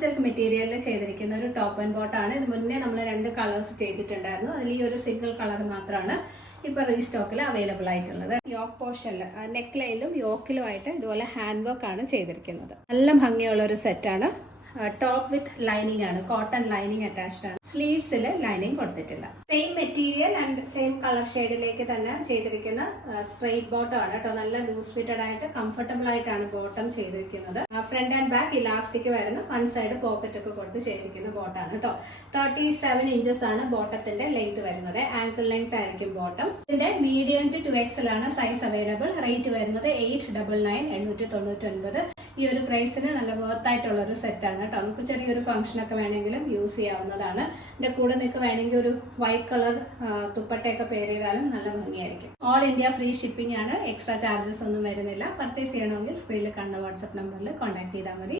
Silk മെറ്റീരിയലിൽ ചെയ്തിരിക്കുന്ന ഒരു ടോപ്പ് ആൻഡ് ബോട്ടാണ്. ഇത് മുന്നേ നമ്മൾ 2 കളേഴ്സ് ചെയ്തിട്ടുണ്ടായിരുന്നു. അതിൽ ഈ ഒരു സിംഗിൾ കളർ മാത്രമാണ് ഇപ്പൊ റീസ്റ്റോക്കിൽ അവൈലബിൾ ആയിട്ടുള്ളത്. യോക്ക് പോർഷനിൽ നെക്ക് ലൈനിലും യോക്കിലുമായിട്ട് ഇതുപോലെ ഹാൻഡ് വർക്ക് ആണ് ചെയ്തിരിക്കുന്നത്. നല്ല ഭംഗിയുള്ള ഒരു സെറ്റാണ്. ടോപ്പ് വിത്ത് ലൈനിങ് ആണ്, കോട്ടൺ ലൈനിങ് അറ്റാച്ച്ഡ് ആണ്. സ്ലീവ്സിൽ ലൈനിങ് കൊടുത്തിട്ടില്ല. Same material and same colour ഷെയ്ഡിലേക്ക് തന്നെ ചെയ്തിരിക്കുന്ന സ്ട്രെയിറ്റ് ബോട്ടം ആണ് കേട്ടോ. നല്ല ലൂസ് ഫിറ്റഡ് ആയിട്ട് കംഫർട്ടബിൾ ആയിട്ടാണ് ബോട്ടം ചെയ്തിരിക്കുന്നത്. ഫ്രണ്ട് ആൻഡ് ബാക്ക് ഇലാസ്റ്റിക് വരുന്ന വൺ സൈഡ് പോക്കറ്റ് ഒക്കെ കൊടുത്ത് ചെയ്തിരിക്കുന്ന ബോട്ടാണ് കേട്ടോ. 37 ഇഞ്ചസ് ആണ് ബോട്ടത്തിന്റെ ലെങ്ത് വരുന്നത്. ആങ്കിൾ ലെങ്ത് ആയിരിക്കും ബോട്ടം. ഇതിന്റെ മീഡിയം ടു 2XL ആണ് സൈസ് അവൈലബിൾ. റേറ്റ് വരുന്നത് 899 ഈ ഒരു പ്രൈസിന് നല്ല വർത്ത് ആയിട്ടുള്ള ഒരു സെറ്റ് ആണ് കേട്ടോ. നമുക്ക് ചെറിയൊരു ഫംഗ്ഷൻ ഒക്കെ വേണമെങ്കിലും യൂസ് ചെയ്യാവുന്നതാണ്. ഇതിന്റെ കൂടെ നിങ്ങൾക്ക് വേണമെങ്കിൽ ഒരു വൈറ്റ് കളർ തുപ്പട്ടയൊക്കെ പെയർ ചെയ്താലും നല്ല ഭംഗിയായിരിക്കും. ഓൾ ഇന്ത്യ ഫ്രീ ഷിപ്പിംഗ് ആണ്. എക്സ്ട്രാ ചാർജസ് ഒന്നും വരുന്നില്ല. പർച്ചേസ് ചെയ്യണമെങ്കിൽ സ്ക്രീനിൽ കാണുന്ന വാട്സ്ആപ്പ് നമ്പറിൽ കോൺടാക്ട് ചെയ്താൽ മതി.